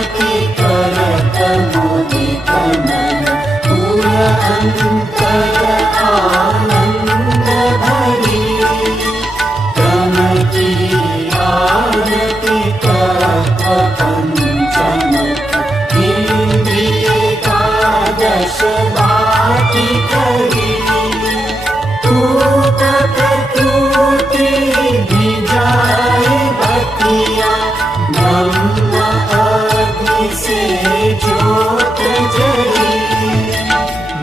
आरती करत मोदित मन पूर अंतर आनंद भरी। तन की आरती करत पंचमुख इंद्रिय एकादश बाटी करी। तूत प्रकृति भिजाए बतिया ब्रह्म अग्नि से ज्योत जली।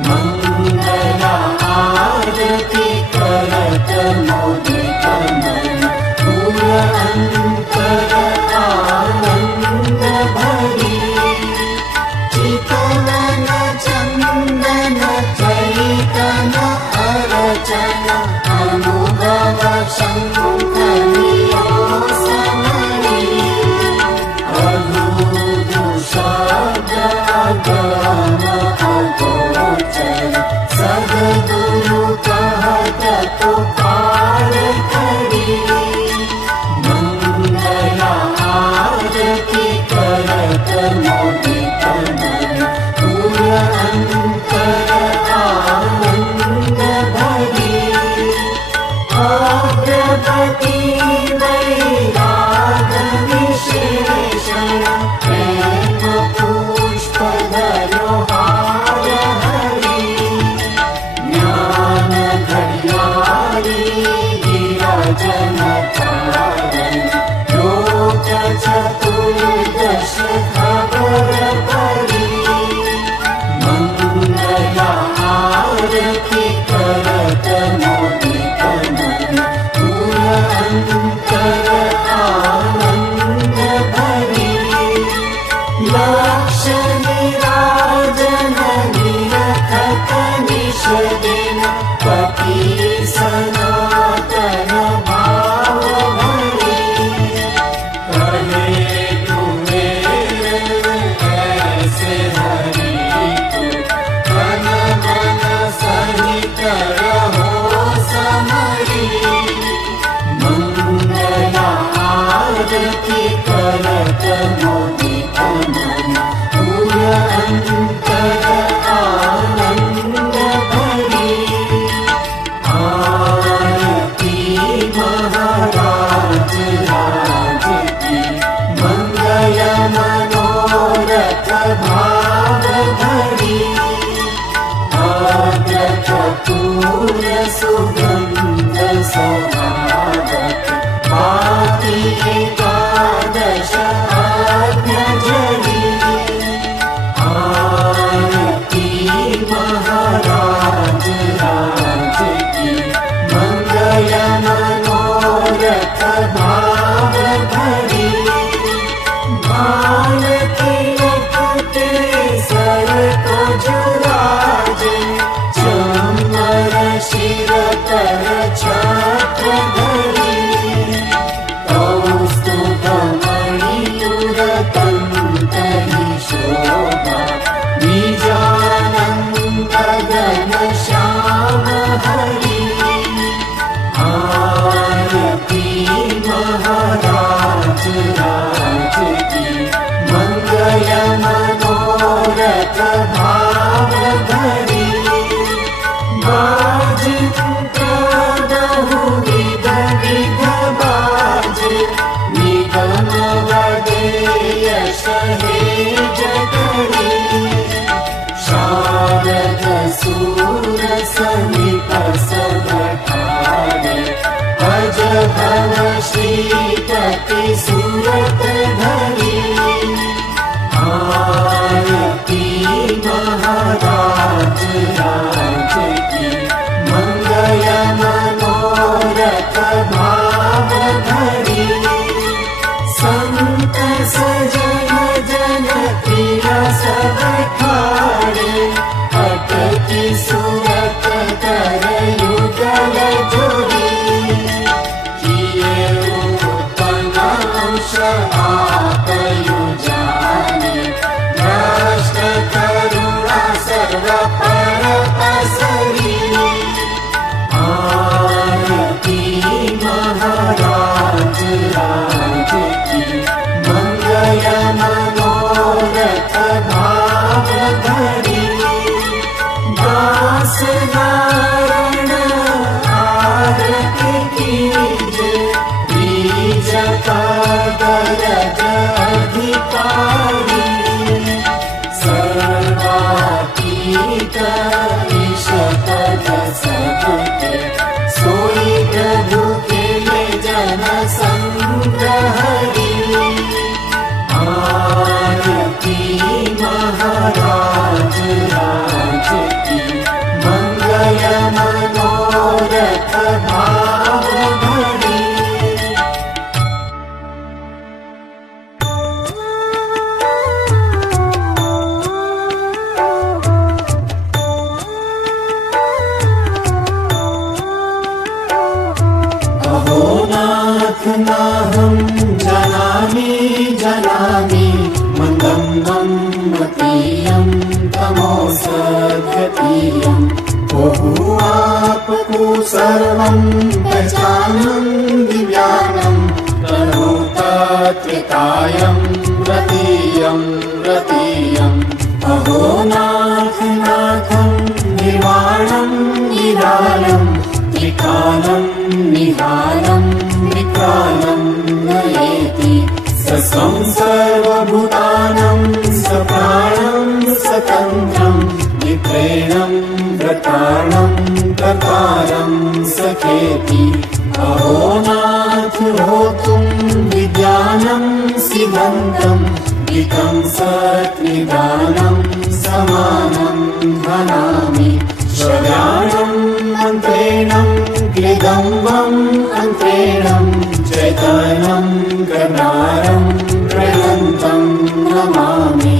मंगला आरती करत मोदित मन पूर अंतर आनंद भरी। चितवन चंदन चैतन अर्चन अनुभव शंखनियो समरी। अद्भुत शब्द अगम अगोचर सद्गुरु कहत पुकार करी। मंगला आरती करत मोदित मन पूर अंतर आनंद भरी। अग्रपति वैराग विशेषण प्रेम पुष्प धरो हार हरि। ज्ञान घड़ियाली विराजन कारण लोक चतुर्दश खबर परी। मंगला आरती करत मोदित मन पूर अंतर आनंद भरी। लक्ष निराजन निरखत निश दिन पति सनातन भाव भरी। कहे तुम्हें ऐसे हरि तन मन सहित रहो समरी। मंगला आरती करत मोदित मन पूर अंतर आनंद भरी। आरती महाराज राज की मंगल मनोरथ भाव भरी। कपूर सुगंध सौभागत बाती एकादश आज्ञा जली। आरती महाराज राज की मंगल मनोरथ भाव भरी। भारती रखते सर को जुराजे चमर शिर पर छत्र धरी। कौस्तुभ मणियुर तंत ही शोभा निजानंद गण श्याम हरि। आरती महाराज राज की मंगल मनोरथ भाव भरी। बाज बहुविध विध बाज निगम वदेय सहेज करी। शारद सूर समीप सब ठाणे अज भव श्रीपति सूरत धरी। आरती महाराज राज की मंगल मनोरथ भाव भरी। संत सजन जन प्रिय सब ठाणे अटकी सूरत कर युगल जोड़ी। किए उत्पन्न अंश आप स्मरामि मन्दं मम मतीयं तमोसद्गतीयं बहु आपकु सर्वं गजानं दिव्यानं तनोतत्रिकायं रतीयं रतीयम् अहो नाथ नाथं निर्वाणं निरालं त्रिकालं निहालं विक्रालं नयेति सस्वं सर्वभूतानं सप्राणं सतन्त्रं विप्रेणं व्रताणं प्रकारं सखेति अहो नाथ होतुं विज्ञानं सिद्धन्तं हितं सत्निदानं समानं धनामि श्रव्याणं मन्त्रेणं कृदम्बम् अन्त्रेणं चैतन्यं गणारं प्रणन्तं नमामि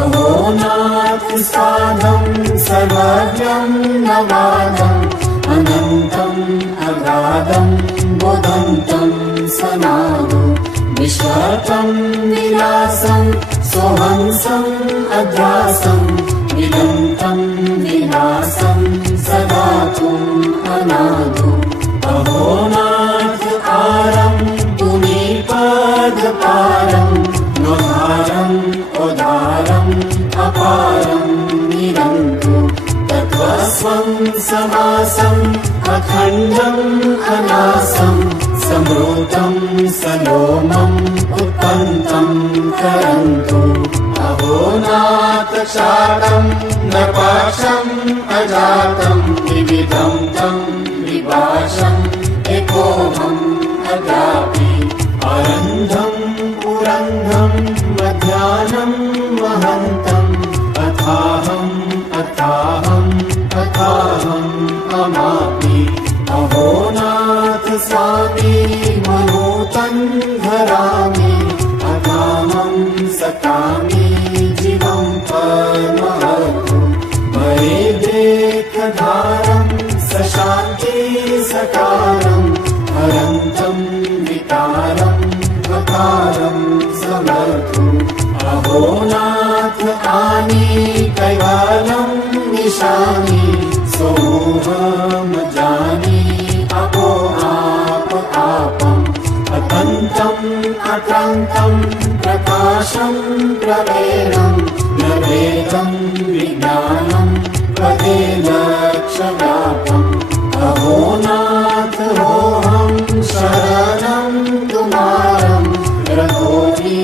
अहो नाथ साधं सर्वज्ञं नवादम् अनन्तम् अगाधं बोधन्तं सनादु विश्वतं विलासं सोहंसम् अध्यासं विदन्तं विलासं सदातुम् अनादु अहो नाथ आरं पुनीपदपारं नोधारम् ओधारम् अपारं निरन्तु तत्त्वस्वं समासम् अखण्डम् अनासं समृतं सलोमम् उत्पन्तं करन्तु अहो नाथ शाकं नपाशम् अजातं विविधं तं विभाषम् एकोऽहम् अजापि अरन्धं पुरन्धं मध्याह्नं महन्तम् अथाहम् अथाहम् अथाहम् अमापि अहो नाथ स्वामी मनोतं धरामि अकामं सकामि जीवं परमहतु मये देखधारं सशान्ति सकारं हरन्तं विकारं वकारं समर्थु अहो नाथ आनि कैवलं निशानि सोऽहं जानि अपो आप आपम् अतन्तम् अक्रान्तं प्रकाशं प्रवेणं न वेदं विज्ञानं पदे लक्ष्यव्यापम् अहो नाथ होऽहं शरणं तुमारं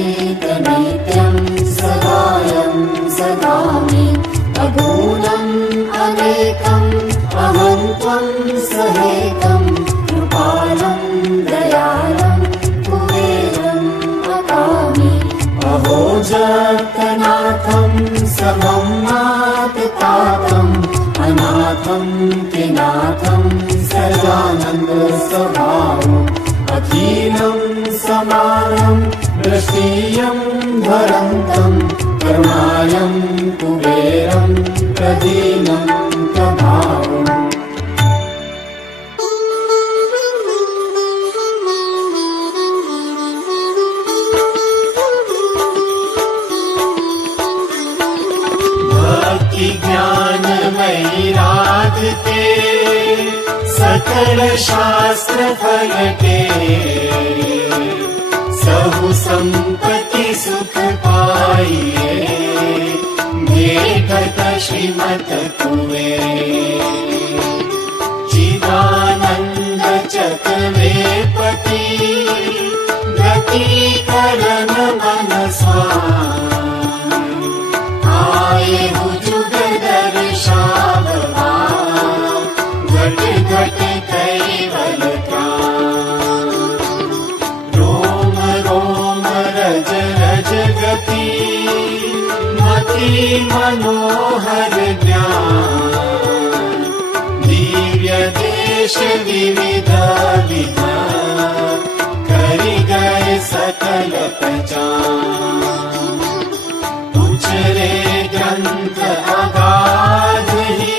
रघोनीतनित्यं सदायं सदामि अगुणम् अनेकम् अहं त्वं सहेतं कृपालं दयालं कुबेरम् अकामि अहो जगन्नाथं समं माततातम् अनाथं किनाथं सजानन्दस्वभावम् अखिलं समानं दृष्टियं धरन्तं करुणायं कुबेरं प्रदीनं प्रभावम् भक्ति ज्ञान वैराग्यते सकल शास्त्र फलके सहु संपत्ति सुख पाइए भेटत श्रीमत कुवे चिदानंद चकवे पति गति करन मन स्वामी आए हुजुग दर्शाववा घट घट कैवल रोम रोम रज रज गति मति मनोहर ज्ञान दिव्य देश विविध विधा करि गए सकल पहचान उचरे ग्रंथ अगाध ही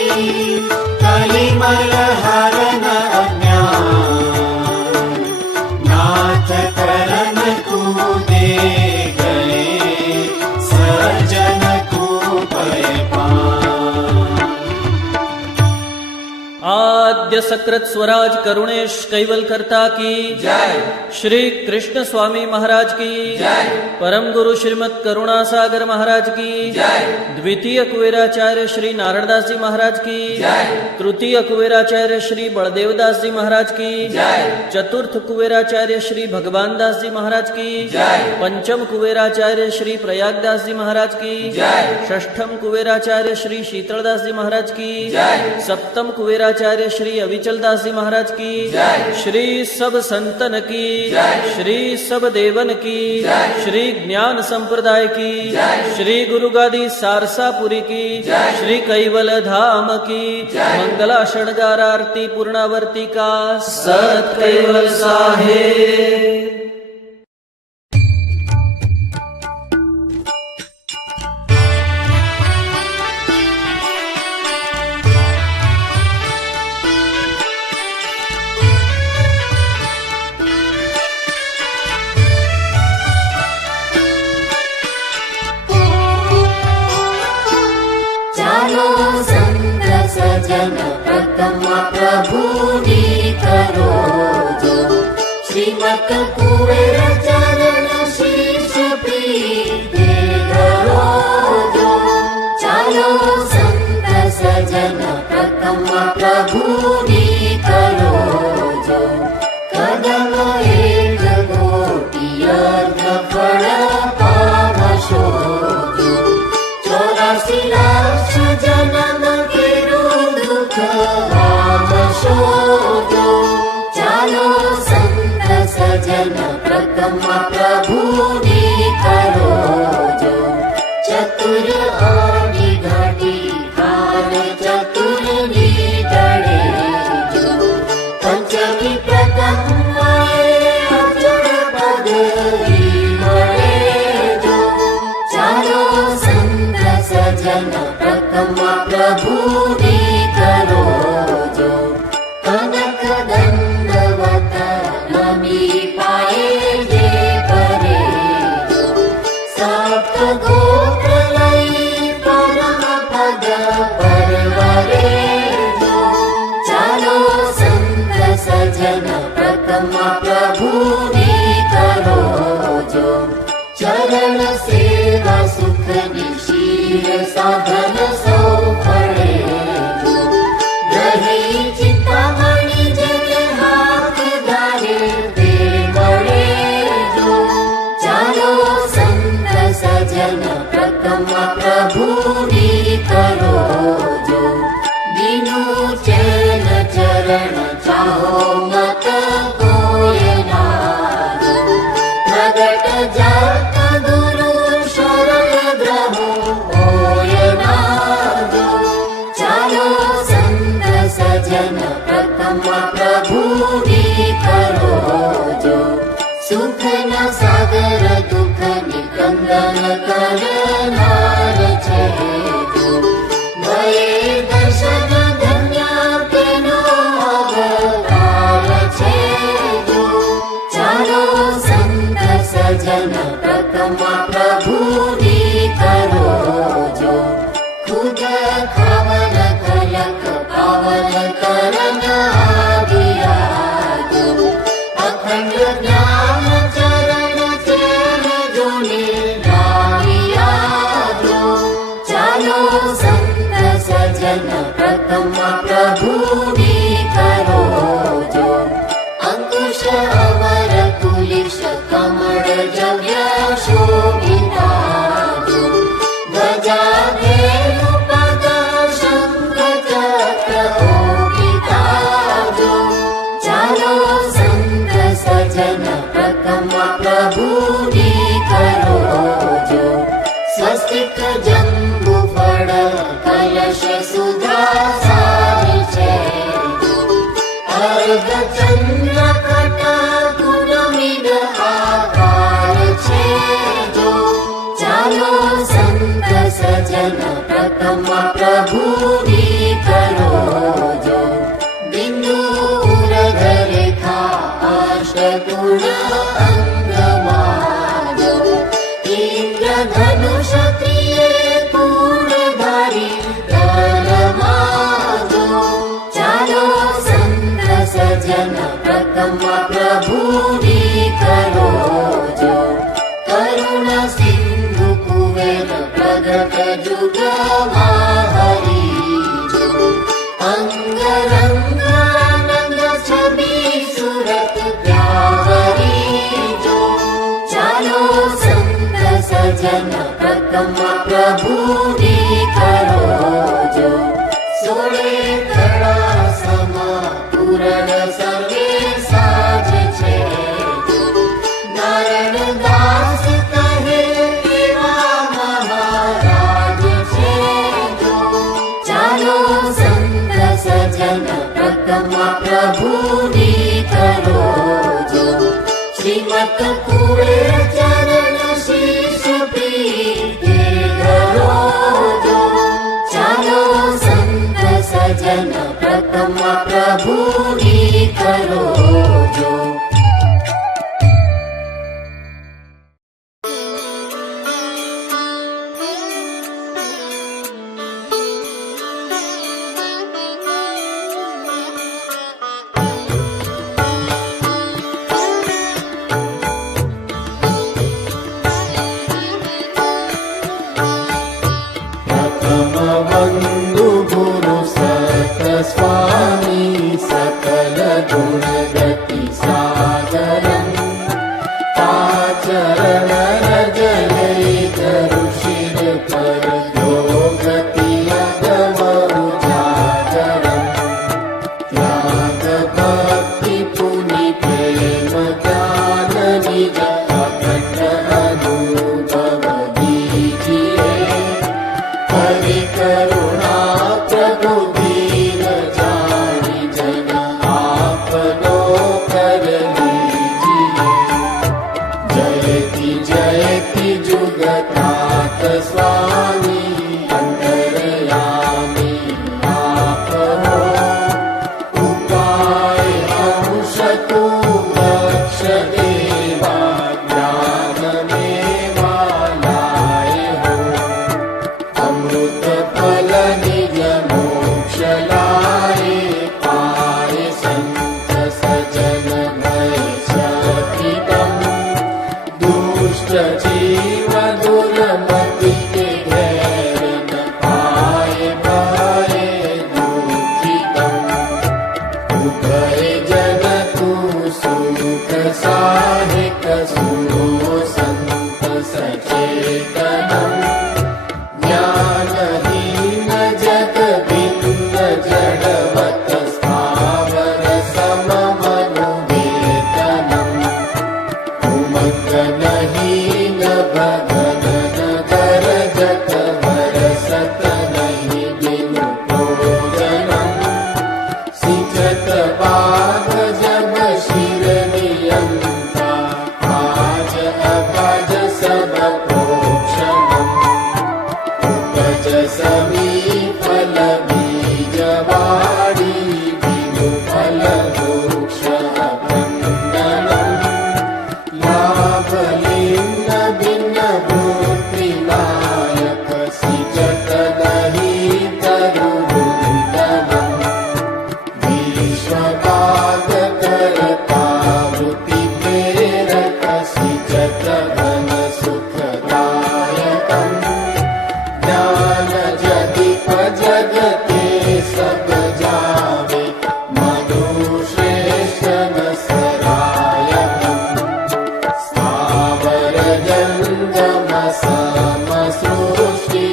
कलिमल हरन अज्ञान नाथ करन कूदे गए आद्य सकृत स्वराज करुणेश कैवल करता की जय। श्री कृष्ण स्वामी महाराज की जय। परम गुरु श्रीमद करुणा सागर महाराज की जय। द्वितीय कुबेराचार्य श्री नारायणदास जी महाराज की जय। तृतीय कुबेराचार्य श्री बलदेवदास जी महाराज की जय। चतुर्थ कुबेराचार्य श्री भगवान दास जी महाराज की जय। पंचम कुबेराचार्य श्री प्रयागदास जी महाराज की जय। षष्ठम कुबेराचार्य श्री शीतलदास जी महाराज की जय। सप्तम कुबेराचार्य श्री अविचल दास जी महाराज की जय। श्री सब संतन की जय। श्री सब देवन की जय। श्री ज्ञान संप्रदाय की जय। श्री गुरुगादी सारसापुरी की जय। श्री कैवल धाम की जय। मंगला षडगार आरती पूर्णावर्ती का सत कैवल साहेब। ચાલો સંત સજન પ્રથમ પ્રભુની કરો જો શ્રીમત કુવેર ચરણ શીશ પ્રીતે ધરો જો ચાલો સંત સજન પ્રથમ પ્રભુની કરો જો કદમ એક ગોટી અર્ધ ફળ પામશો જો 84 લાખ જન્મ કેરું દુઃખ વામશો જો ચાલો સંત સજન પ્રથમ પ્રભુની કરો જો ચતુર આની ઘાટી હાર ચતુરની દળે જો પંચમી પ્રથમ અર્જુન પદવી મળે જો ચાલો સંત સજન પ્રથમ પ્રભુની કરો જો કનક દંડવત નમી પાયે જે પરે જો સપ્ત ગોત્ર લઈ પરમ પદ પરવરે જો ચાલો સંત સજન પ્રથમ પ્રભુની કરો જો ચરણ સેવા સુખની શીર સાધન સૌ ફળે જો રહી ચિંતામણી જેને હાથ ધારે તે મળે જો ચાલો સંત સજન પ્રથમ પ્રભુની કરો જો દિનું ચેન ચરણ ચાહો મત કોયના જો પ્રગટ જાત ગુરુ શરણ ગ્રહો ઓયના જો ચાલો સંત સજન પ્રથમ પ્રભુની કરો જો સુખના સાગર દુઃખની કંદન કરનાર છે જો ભયે દર્શન ધન્ય તેનો અવતાર છે જો ચાલો સંત સજન પ્રથમ પ્રભુની કરો જો ખુદ ખાવન કલક પાવન કરન આવ્યા જો અખંડ જ્ઞાન ચરણ ચેર જોને લાવ્યા જો ચાલો સંત સજન પ્રથમ પ્રભુની કરો જો અંકુશ અમર તુલિશ કમળ જવ્ય શોભિતા જો ધજા ધેનુ પદ શંખ ચક્ર ઓપિતા જો ચાલો સંત સજન પ્રથમ પ્રભુની કરો જો સ્વસ્તિક જંબુ ફળ કલશ સુધા સારી છે જો અર્ધ ચંદ્ર કટ ગુણમિદ આકાર છે જો ચાલો સંત સજન પ્રથમ પ્રભુની કરો જો બિંદુ ઉરધ રેખા અષ્ટગુણ અંગમાં જો ઇન્દ્રધનુષ ત્રિયે પૂર્ણ ધારી તલમાં જો ચાલો સંત પ્રથમમાં પ્રભુની કરો જો કરુણા સિંધુ કુવેર પ્રગટ જુગમાં હરી જો અંગ રંગ આનંદ છબી સુરત પ્યારી જો ચાલો સંત સજન પ્રથમમાં પ્રભુની કરો જો સોળે કળા સમા પૂરણ સર્વે સાજ છે નારાયણ દાસ કહે કેવા મહારાજ છે જો ચાલો સંત સજન પ્રથમમાં પ્રભુની કરો જો શ્રીમત કુળે ચરણ શીશ પ્રીતે ધરો જો ચાલો સંત સજન પ્રથમમાં પ્રભુની કરો જો वंदु गुरु सत स्वामी सकल गुण गति सागरं पाचरण रज ऋषिर पर योगति अगम उजागरं त्याग भक्ति पुनि प्रेम ज्ञान निज अखंड अनुभव दीजिए हरि करुणा प्रभु दीन जानी जन आपनो कर लीजिए जयति जयति जुगनाथ स्वामी अंतरयामी आप हो उपाय अंश तू दक्ष देवा ज्ञान मेवा लाए हो अमृत फल निज मोक्ष लाए पाए संत सजन भय सखितम दुष्ट जीव दुर्मति के घेर न पाए भय दुखितम उभय जन तू सुख साहिक सुनो संत सचेतनम ज्ञानहीन जग भिन्न जडवत स्थावर सममनुवेदनम् उमङ्गनहीन भगनन गरजत वरसत नहि बिनु भोजनम् सिंचत बाग जब शिर नियंता आज अकाज सब प्रोक्षणम् उपज समीफल बीजवाड़ी बिनु फल वृक्ष अखण्डनम् लाभ लिंग भिन्न वृत्ति नायक सिजत नहीं तरुवृन्दनम् विश्वभाग करता वृत्ति प्रेरक सिजत घन सुखदायकम् ज्ञान जदिप जगते सब जावे मनु श्रेष्ठ न सरायकम् स्थावर जंगम सम सृष्टि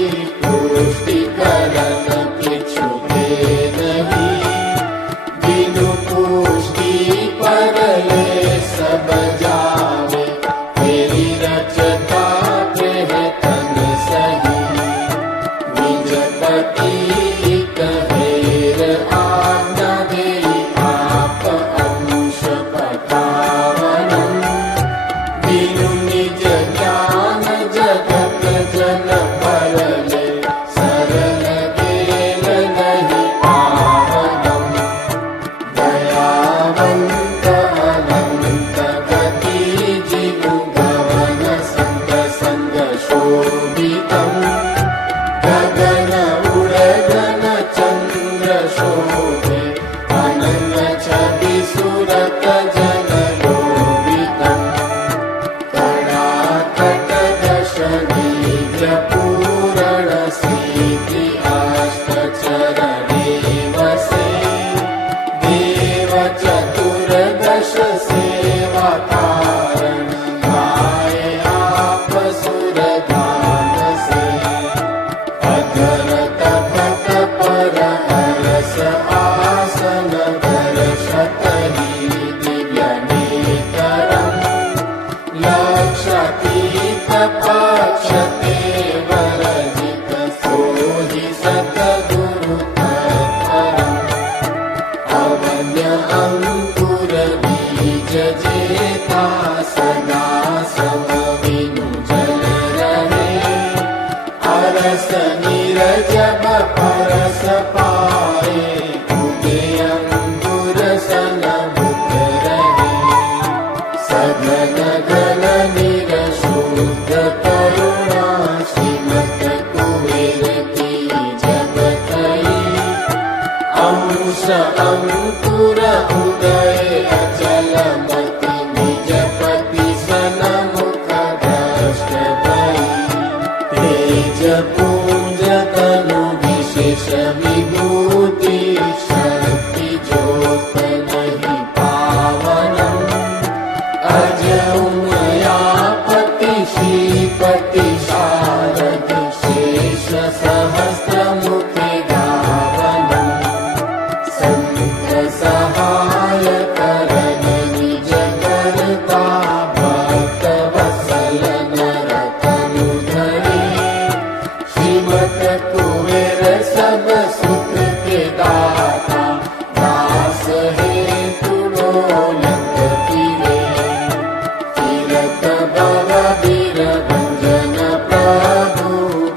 पुष्टि करन किछु के नहीं बिनु पुष्टि परले सब जावे तेरी रचता प्रेह तन सही निजपति कहेर आज्ञा देई आप अंश पठावनम् बिनु निज ज्ञान जगत जन परले सरल गेल नहीं पावनम् दयावंत अनंत गति जिनु गवन संग संग शोभितम् गगन उड़गन चंद्र शोभे अनन्य छवि सुरत सरस नीरजब परस पाए, उगे अंकुर सन बुध रहे। सघन घन नीर शुद्ध करुणा, श्रीमत कुबेर की जगतई। अंश अंकुर उदय अचल मति, निज पति सन मुख दृष्ट भई। तेज पुंज तनु विशेष विभूति, शक्ति ज्योत नहीं पावनम। अज उमयापति श्रीपति शारद, शेष सहस्र मुखे गावनम। संत सहाय करन निज करता, भक्त वत्सल नरतनु धरे। श्रीमत कुबेर सब सुख के दाता, दास हेतु डोलत फिरे। तीरथ भव वीर भंजन प्रभु,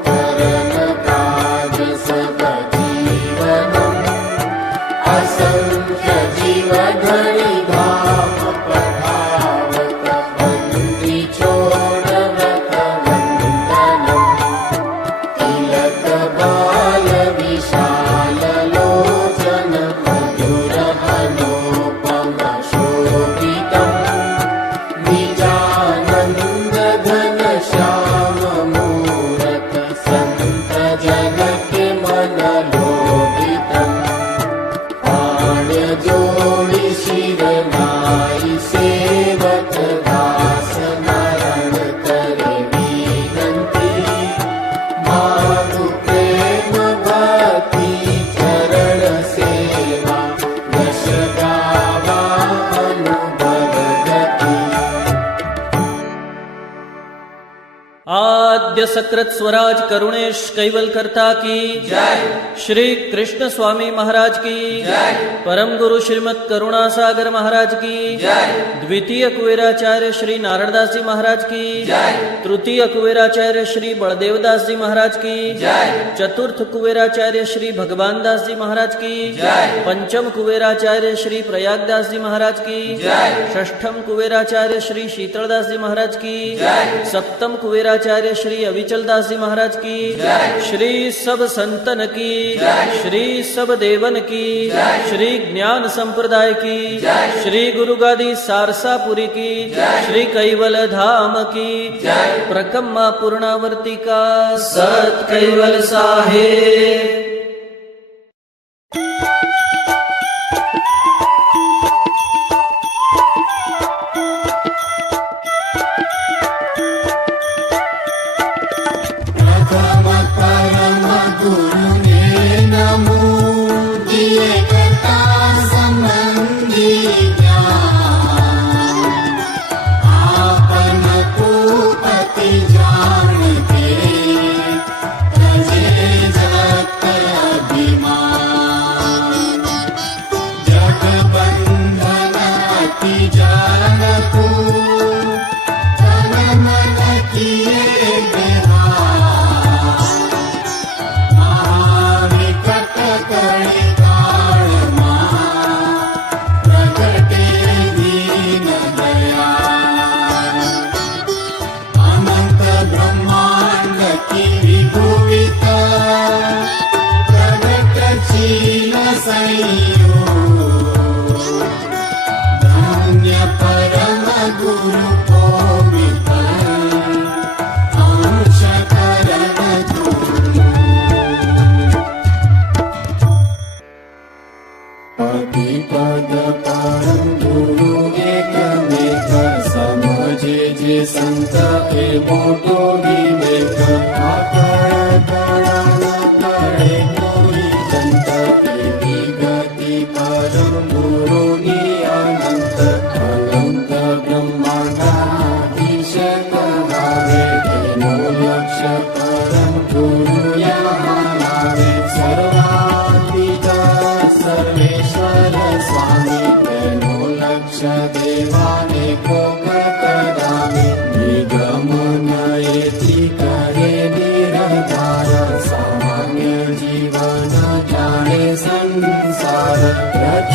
करन काज सब जीवनम। असंख्य जीव धरि धाम पठावत, बंदी छोड़ व्रत वंदनम। तिलक बाल विशाल लोचन, मधुर अनुपम शोभितम। निजानंद घन श्याम मूरत, संत जन के मन लोभितम। पाण्य जोड़ी शिर नाई, सेवक दास नारायण करे विनंती। माधु प्रेम भक्ति चरण सेवा, यश गावा अनुभव गति। आद्य सकृत स्वराज करुणेश कैवल करता की जय। श्री कृष्ण स्वामी महाराज की जय। परम गुरु श्रीमद करुणा सागर महाराज की जय। द्वितीय कुबेराचार्य श्री नारायणदास जी महाराज की जय। तृतीय कुबेराचार्य श्री बलदेवदास जी महाराज की जय। चतुर्थ कुबेराचार्य श्री भगवान दास जी महाराज की जय। पंचम कुबेराचार्य श्री प्रयागदास जी महाराज की जय। षष्ठम कुबेराचार्य श्री शीतलदास जी महाराज की जय। सप्तम कुबेराचार्य श्री अविचलदास जी महाराज की जय। श्री सब संतन की जय। श्री सब देवन की जय। श्री ज्ञान संप्रदाय की जय। श्री गुरु गादी सारसापुरी की जय। श्री कैवल धाम की जय। प्रकम्मा पूर्णावर्ती का सत कैवल साहेब। प्रथम परम गुरु ने नमो, दिए कथा संबंधी ज्ञान। आपन को पति जान के, तजे जगत अभिमान। जग बंधन अति जानतु, तन मन किए बेहार। महाविकट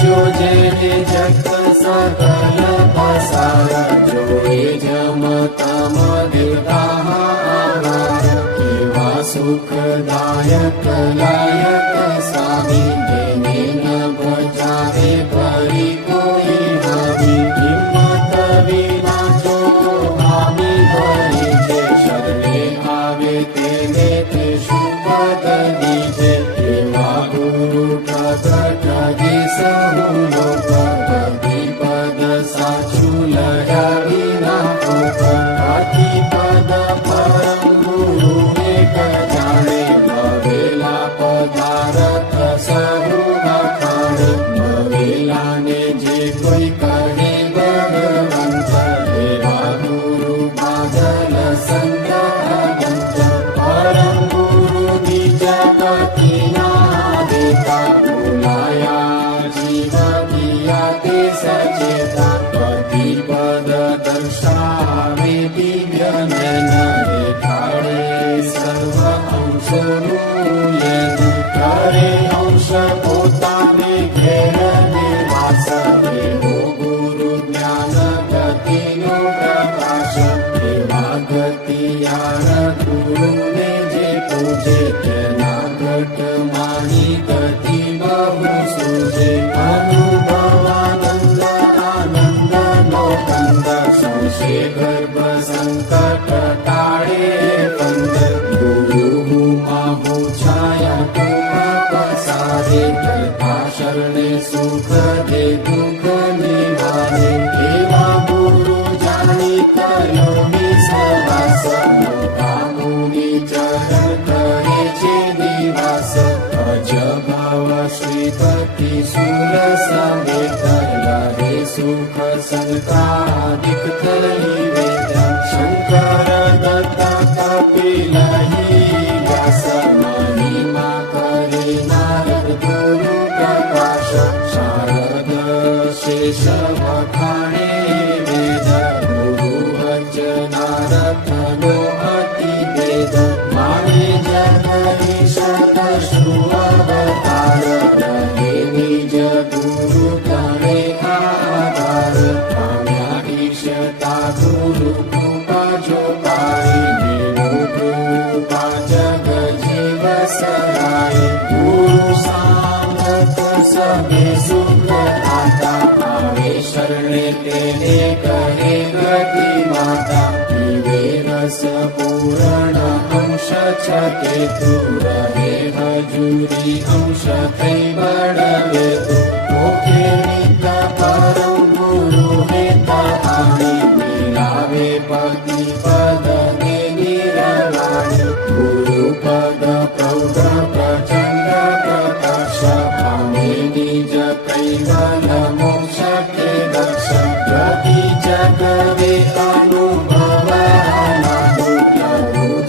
જો જેને જગત સકલ પસાર જોઈ જમતમ દેતા આધાર કેવા સુખદાયક લાયક સ્વામી તેને ન ભજાવે ફરી કોઈ હામી હિંમત વિના જો હામી ભરી છે શરણે આવે તેને તે શું પદ દીજે એવા ગુરુ ઠગી સહુ લોક ભક્તિ પદ સાચું લયા વિના ભક્તિ પદ પરમ ગુરુ એક જાણે ભવેલા પદાર્થ સહુ વખાણે ભવેલાને જે કોઈ કહે ભગવંત એવા ગુરુ બાદલ સંત અનંત પરમ ગુરુ બીજા પતિ ના દેતા બોલાયા જીવ કિયા તે સચેતા પતિ પદ દર્શાવે દિવ્ય નયન દેખાડે સર્વ અંશનું યન કરે અંશ પોતાને ઘેર નિવાસ એવો ગુરુ જ્ઞાન ગતિનો પ્રકાશ એવા ગતિયાર ગુરુને જે પૂજે તેના ઘટ માની ગતિ બહુ સૂજે અનુભવાનંદ આનંદ નો કંદ સંશે ગર્ભ સંકટ ટાળે કંદ ગુરુ માહુ છાયા તુમ પસારે કૃપા શરણે સુખ દે દુઃખ નિવારે એવા ગુરુ જાણી કયો વિશ્વાસ મુનિ ચરણ કરે છે નિવાસ અજભવ શ્રી ભક્તિ સુર સમેત લહે સુખ સંતાદિક થઈ વેદ શંકર દત્તા કપિલહી વ્યાસ મહિમા કરે નારદ ગુરુ પ્રકાશ શારદ શેષ વખાણે વેદ ગુરુ વચનારથનો અતિ ભેદ માને જગદીશ દશરુ અવતાર રહે નિજ ગુરુ તણે આધાર પામ્યા ઈશતા ગુરુ કૃપા જો પાઈ મેળો કૃપા જગ જીવ સરાય ગુરુ સાંગત સબે સુખ આતા આવે શરણે તેને કહે ગતિ માતા પીવે રસ પૂરણ અંશ છકે તું રહે હજુરી અંશ થઈ બળવે તું ઓકે નિત પરમ ગુરુ હેતા આણી મિલાવે પતિ પદ ને નિરવાણી ગુરુ પદ પ્રૌઢ પ્રચંડ પ્રકાશ પામે નિજ કૈવલ મોક્ષ કે દર્શન ગતિ જગવે અનુભવ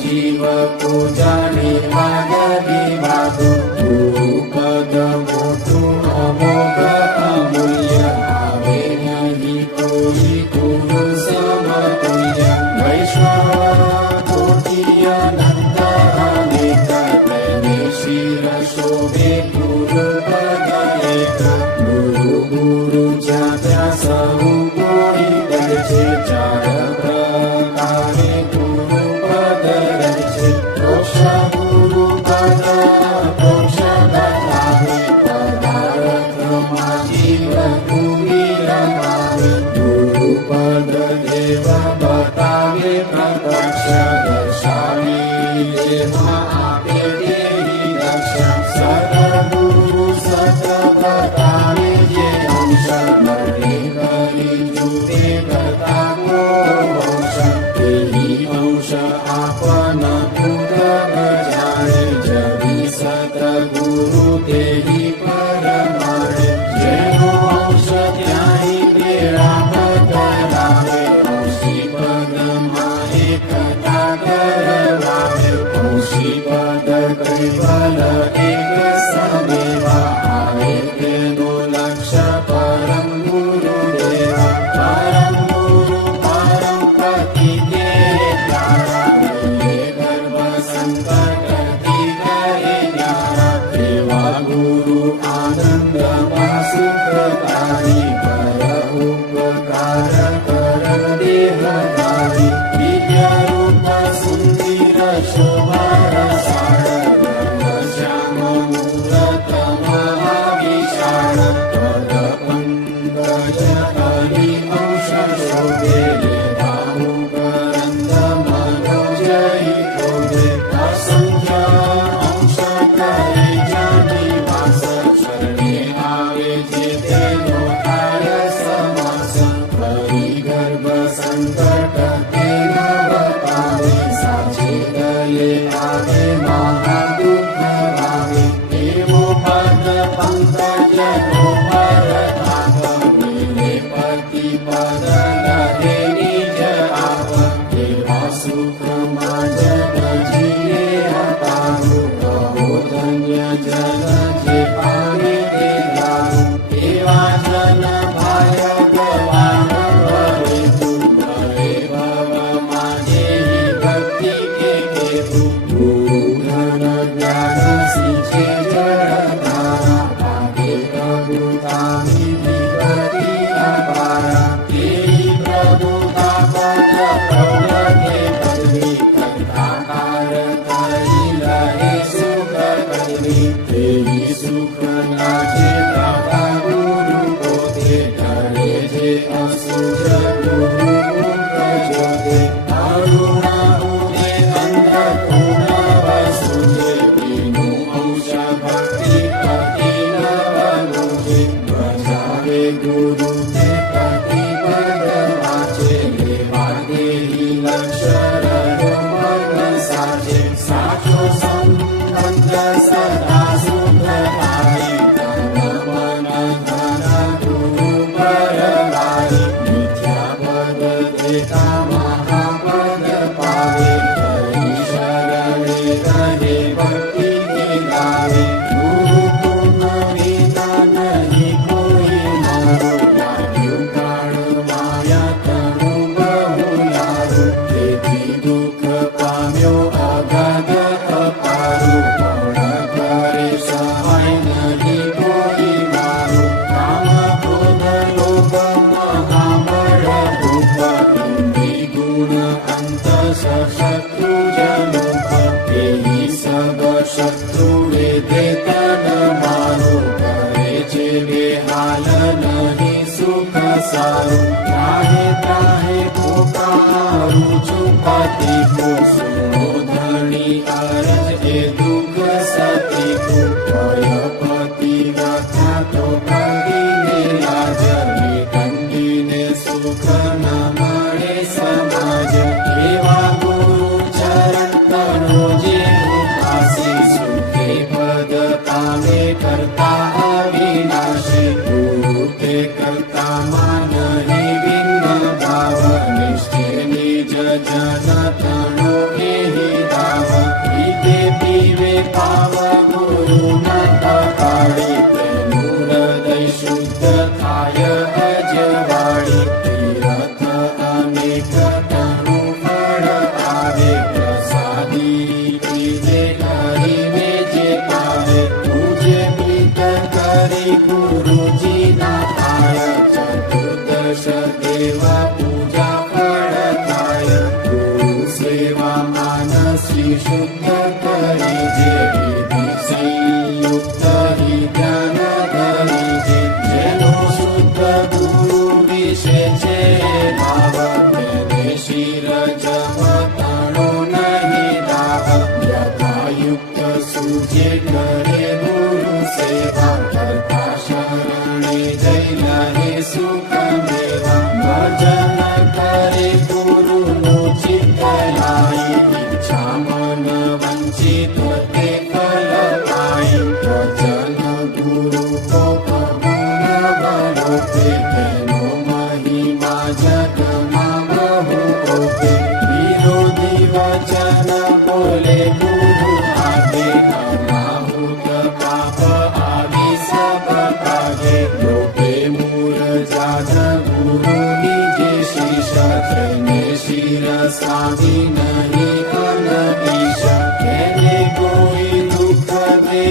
જીવ કો જાણે વાગ વિવાદો ગુરુ પદ મોટું અમોઘ અમૂલ્ય આવે નહીં કોઈ ગુરુ સમતુલ્ય વૈશ્વ કોટી અનંત અનેક તેને શિર શોભે ગુરુ પદ એક ગુરુ ગુરુ જ્યાં ત્યાં સહુ કોઈ પદ છે ચાર પ્રકારે ગુરુ પદ રહે મોક્ષ ગુરુ પદ મોક્ષ બતાવે પદાર્થમાં જીવ પૂરી રમાવે ગુરુ પદ દેવ બતાવે પ્રત્યક્ષ દર્શાવી જેમાં આપે તેવી દર્શન સદગુરુ સત બતાવે જે અંશ મળે કરી જુદે કરતા કો અંશ તેવી અંશ આપન ભૂત જાણે જવી સતગુરુ તેવી પરમાણે જેનો અંશ ત્યાંની પ્રેરણા બદલાવે અંશી પદમાં એકતા કરવાવે અંશી પદ કૈવલ એક સદેવા આવે તેનો લક્ષ્ય પરમ ગુરુ દેવા પરમ ગુરુ પરમ પતિ તે ગર્ભ સંકટ કરે ન્યારા એવા ગુરુ આનંદમાં સુખ મહાદુઃખ વાવે એવો પદ પંકજનો પરતાપ મિલે પતિ પદ લહે નિજ આપ એવા સુખમાં જગ જીએ અપારું કહો ધન્ય જન જે પામે તે ગારું એવા જન ભાય ગવાન ભરે તું ભરે ભવમાં જેવી ભક્તિ કે તું ગુરુ ધન જ્ઞાન સિંચે જળધારા ભાગે પ્રભુતાની વિગતિ અપારા તેરી પ્રભુતા પદ પ્રવૃત્તિ પદવી કરતાકાર કરી લહે સુખ પદવી તેરી સુખ નાચે પ્રભા ગુરુ પોતે કરે જે અસુજ ગુરુ મુખ જ્યોતે અરુણા ઉદે અંધકુણ વસુજે વિનુ અંશ ભક્તિ પતિ નવનુજે બજાવે ગુરુ તે પતિ પદ વાચે લેવા દેહી લક્ષર મન સાચે સાચો સંબંધ સદા સુખ થાય તન મન ધન ગુરુ પરવારી મિથ્યા પદ દેતા મહાપદ પાવે હરિ શરણે રહે ભક્તિ કે ગાવે ગુરુ પુન વિના નહીં કોઈ મારો લાગ્યું કાળ માયા તણુ બહુ યારું તેથી દુઃખ પામ્યો અગાધ અપારું પણ કરે સહાય નહીં કોઈ મારું કામ ક્રોધ લોભ મહાબળ ભૂપ ઇન્દ્રિય ગુણ અંત શત્રુ જનુખ તેહી સબ શત્રુ વેદે તન મારું કરે છે બેહાલ નહીં સુખ સારું ત્રાહે ત્રાહે પોકારું છું પતિ કો સુનો ધણી અરજ એ દુઃખ સતી કો ભય પતિ વ્યથા તો કંદીને લાજ કંદીને સુખ ન મળે સમાજ એવા ગુરુ ચરણ તનો જે ઉપાસી સુખે પદ પામે કરતા અવિનાશી ગુરુ તે કરતા માન વિઘ્ન ભાવ નિશ્ચય નિજ જન તણો એહી દાવ પીતે પીવે પાવ ગુરુ ન પકાડી તેનું હૃદય શુદ્ધ થાય અજવાળી તીરથ અનેક તણું ફળ આવે પ્રસાદી પીવે કરીને જે પાવે પૂજે પ્રીત કરી ગુરુજી ના પાય ચતુર્દશ દેવા પૂજા ફળ થાય ગુરુ સેવા માનસી શુદ્ધ કરી જે વિધિ સંયુક્ત હિ જ્ઞાન ધરી જે જેનો શુદ્ધ ગુરુ વિશે છે ભાવ તેને શિર જમતાણો નહીં દાવ યથાયુક્ત સૂજે કરે ગુરુ સેવા કરતા શરણે જઈ લહે સુખ મેવા ભજન કરે ગુરુનું ચિત્ત લાઈ ઈચ્છા મન વંચિત તે ફલ પાઈ વચન ગુરુ કો ગુણ બળો તેનો મહિમા જગમાં બહુ ઓકે વિરોધી વચન બોલે ગુરુ આપે અનાહુત પાપ આવી સબ કાગે લોપે મૂર જાત ગુરુ નિજે શીશ તેને શિર સાવી નહીં અનઈશ તેને કોઈ દુઃખ દે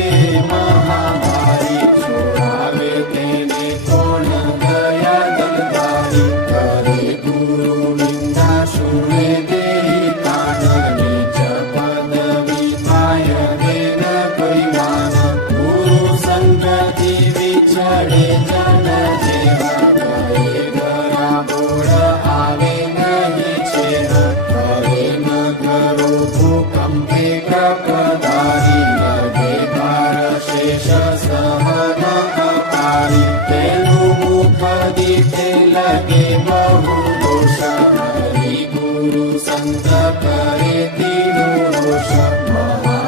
મહામારી છોડાવે તેને કોણ દયા દલદારી કરે ગુરુ નિંદા શુણે દેહી તાન નીચ પદવી થાય દેન કોઈ માન ગુરુ સંગતિ વિછડે જન જેવા ગયે ગરા બોળ આવે નહીં છેહ કરે ન કરો ભૂકંપે પ્રપદારી લગે ભાર શેષ સહન અપારી તેનું મુખ દીઠે લગે બહુ દોષ હરિ ગુરુ સંત કરે તીનો રોષ મહા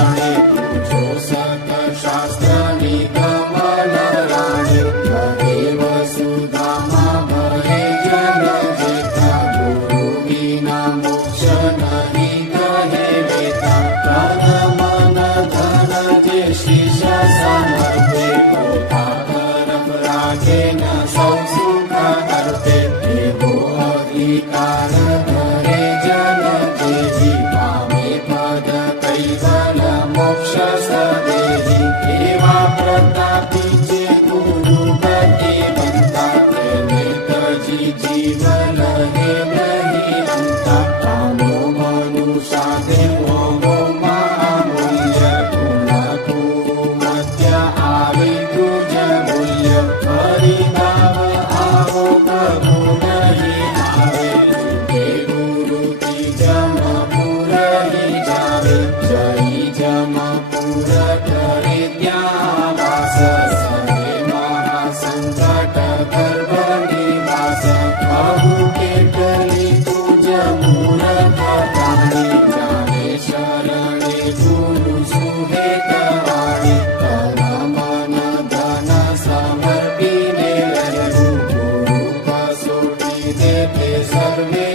જાણે પૂછો સતશાસ્ત્રની કમલ રાણી હરે વસુધામાં ભરે જન જેતા ગુરુ વિના મોક્ષ નહીં કહે વેતા તન મન ધન જે શીશ સમર્પે પોતા તરફ રાખે ન સૌ સુખ હરતે એવો અધિકાર ધરે જન જેજી પામે પદ કૈવલ મોક્ષ સદેહી એવા પ્રતાપી છે ગુરુ ગતિ બનતા તેને તજી જીવન હે નહીં અંતા કામો મનુ સાધે મોમો મહામૂલ્ય ગુણ કુમત્ય આવે તુજ મૂલ્ય હરિનામ આવો પ્રભુ નહીં આવે તે ગુરુ તી જમ પુરહી જાવે જય જમ પુર કરે ત્યાં વાસ સરે મહાસંકટ ગર્ભ નિવાસ પ્રભુ કેટલી તુજ મૂરખ પ્રાણી જાણે શરણે ગુરુ સુહેત વાણી તન મન ધન સમર્પીને રહેવું ગુરુ કસોટી દે તે સર્વે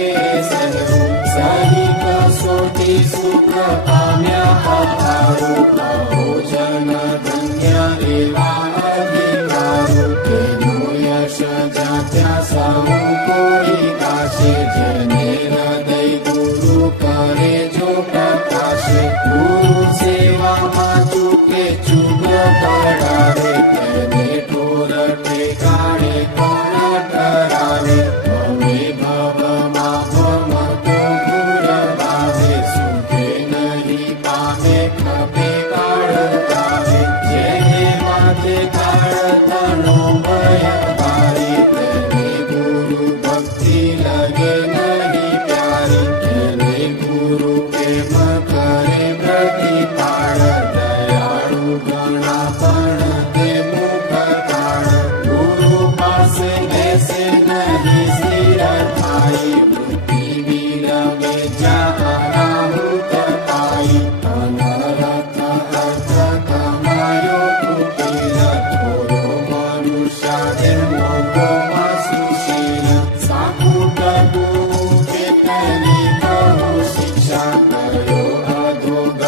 સહેવું સહી કસોટી સુખ પામ્યા અપારું ભોજન ધન્ય એવા અધિકારો તેનો યશ જાત્યા સૌ કોઈ ગાશે જેને હૃદય ગુરુ કરે જો પ્રકાશે ગુરુ સેવામાં ચૂકે ચૂગ્ર પડાવે તેને ઠોર ઠેકાણે કોણ કરાવે હવે ભવમાં ભમતો ભૂર બાવે સુખે નહીં પામે ખપે કાળ કાવે જેને માથે કાળ તણો ભય ભારી તેને ગુરુ ભક્તિ લગે નહીં પ્યારી તેને ગુરુ પ્રેમ કરે પ્રતિપાળ દયાળુ ગણા પણ તે મુખ કાળ ગુરુ પાસે બેસે નહીં સ્થિર થાય વૃત્તિ વિરમે જ્યાં અનાહુત પાઈ અનરથ અર્થ કમાયો કુટિલ થોડો મનુષ્ય જન્મો ગોમાં સુશીલ સાકુટ ગુરુ કેટલી કહું શિક્ષા કર્યો અધોગત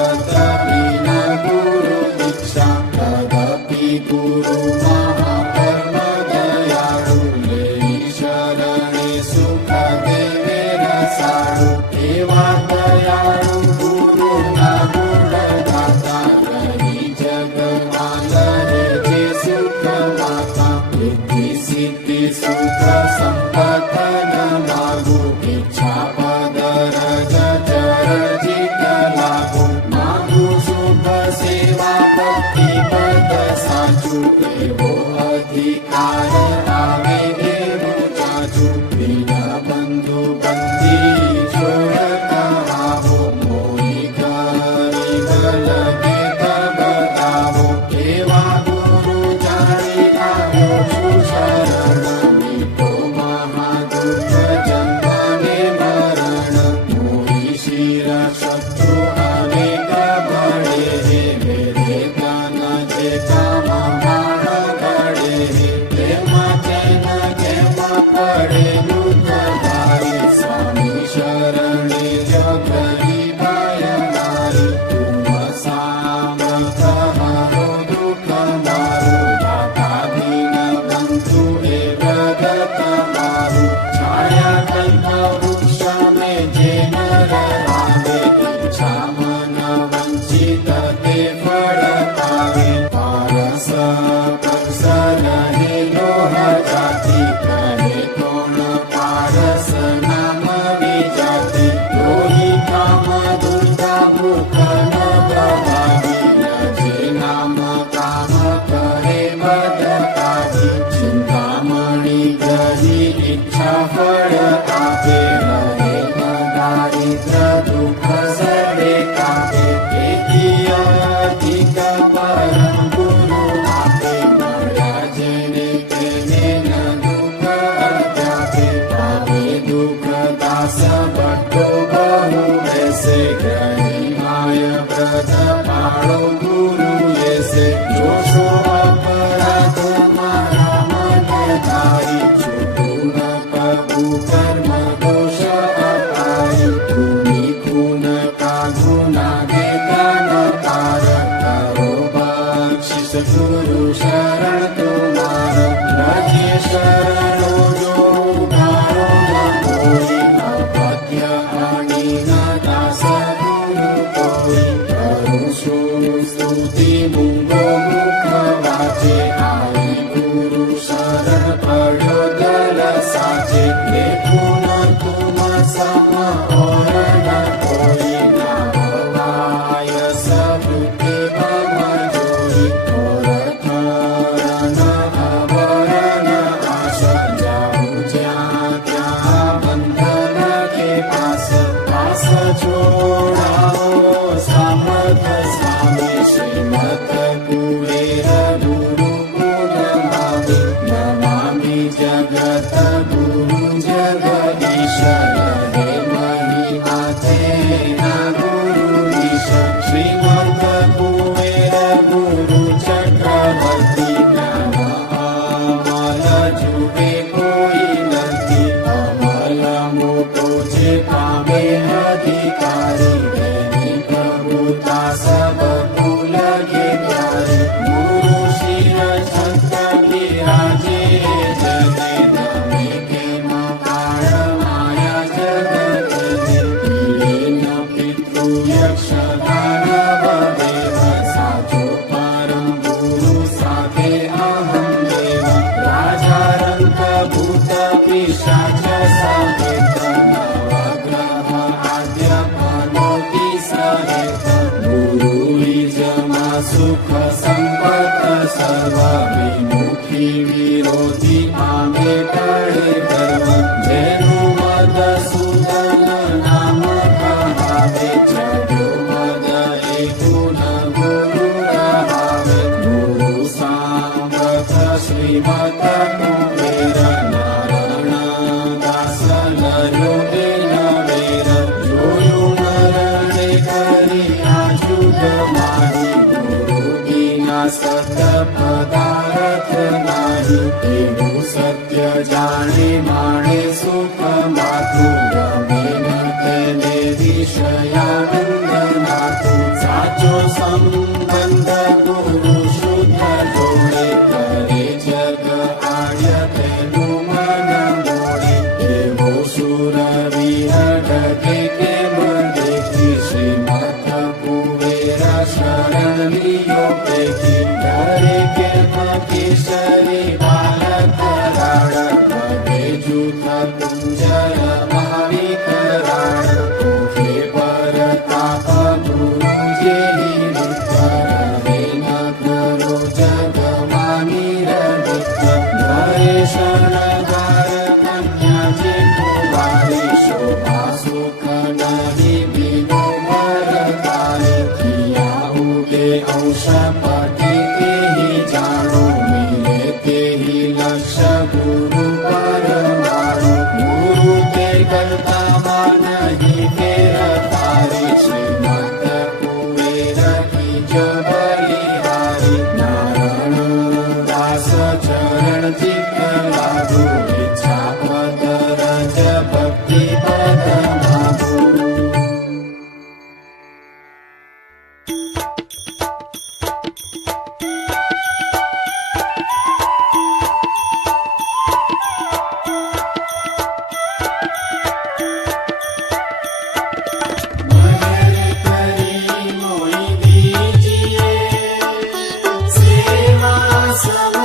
વિના ગુરુ દીક્ષા તદપી ગુરુ મહાપરમ દયાળુ લેઈ શરણે સુખ દેવે રસાળુ એવા દયાળુ ગુરુ ના ગુણ ગાતા રહી જગમાં લહે જે સુખ માતા સિદ્ધિ સિદ્ધિ સુખ સંપત ન માગુ ઈચ્છા પદ રજ ચરણ જીત લાગુ માગુ શુભ સેવા ભક્તિ પદ સાચું એવો અધિકાર આવે એવું ચાચું વિના બંધુ બંધી છોડ કહાવો મોઈ ગરીબ લગે બતાવો એવા ગુરુ જાણી આવ્યો છું શરણ મીઠો મહાદુઃખ જન્મને મરણ મોઈ શિર શત્રુ અનેક ભળે હે વેદે જ્ઞાન જે કામ માણ ઘડે હે તેમાં ચેન કેમ પડે યુદ્ધ ભારી સ્વામી શરણે જગરી ભય મારી તુમ સામર્થ હારો દુઃખ મારું દાતા દીન બંધુ એ વ્રત તમારું છાયા કલ્પ વૃક્ષ મેં જે નર આવે ઈચ્છા મન વંચિત તે ફળ પાવે પારસ ગુરુ શરણ તુમારો લખે શરણો જો ઉધારો ન કોઈ અપત્ય આડીન દાસ ગુરુ કોઈ કરું છું સ્તુતિ મૂંગો મુખ વાચે આવી ગુરુ શરણ પડ્યો દલ સાચે દેખું ન તુમ સમ ઓર ન કોઈ ના ભવાય સબુદ્ધિ ભવ જોઈ ઓરથરણ અવરણ આશા જાઉં જ્યાં ત્યાં બંધન કે પાસ પાસ છોડાઓ સમર્થ સ્વામી શ્રીમત કુબેર ગુરુ નમામિ નમામિ જગત ગુરુ જગદીશ હે મહિમા તેના ગુરુદીશ શ્રીમત કુબેર ગુરુ ચક્રવર્તી જ્ઞાન અમલ જુએ કોઈ નથી અમલ મોટો છે પામે અધિકારી તેની પ્રભુતા સબ કુલ કે પ્યારે ગુરુ શિર છત્ર બિરાજે જને નમે કેમ કાળ માયા જગત લીન પિતૃ યક્ષ દાનવ દેવ સાચો પરમ ગુરુ સાથે અહમ દેવ રાજા રંગ ભૂત પિશાચ સહિત નવગ્રહ આદ્ય પનોતી સહિત ગુરુ બીજમાં સુખ સંપત સર્વ વિમુખી વિરોધી પામે ટળે ગર્વ જેનું મધસૂદન નામ કહાવે ચડ્યો મદ એ ગુણ ગુરુ રહાવે ગુરુ સાંગત શ્રીમત કુબેર નારાયણ દાસ લર્યો એ નવેર જોયું નરણે કરી આ જુગ મારી ગુરુ વિના સત્ય પદાર્થ નાહી એવું સત્ય જાણે માણે સુખ માથું ગમે ન તેને વિષયાનંદ નાથું સાચો સંબંધ ગુરુ શુદ્ધ જોડે કરે જગ આર્ય તેનું મન મોડે એવો સુરવીર ઢગે કેમ દેખી શ્રીમત કુબેર શરણ લીયો પેખી ડરે કેમ કેસરી બાલક રાડ ભગે જૂથ કુંજર માવી કરાડ મુખે પરતાપ ગુરુ જેહી વિતર ન કરો જગ માની રવિત ઘરે શરણગાર કન્યા જે કુવારી શોભા સુખ નહીં બીનો મરકારી કિયા ઉગે અંશ પતિ તેહી જાણો મિલે તેહી લક્ષ્ય ગુરુ પરમાણુ ગુરુ તે કરતા નહીં ફેર તારી શ્રીમત કુબેર કી જ બલિહારી નારાયણ દાસ ચરણ ચિત્ત લાગુ ઈચ્છા પદ રજ ભક્તિ પદ માગુ મહેર કરી મોઈ દીજીએ સેવા સબ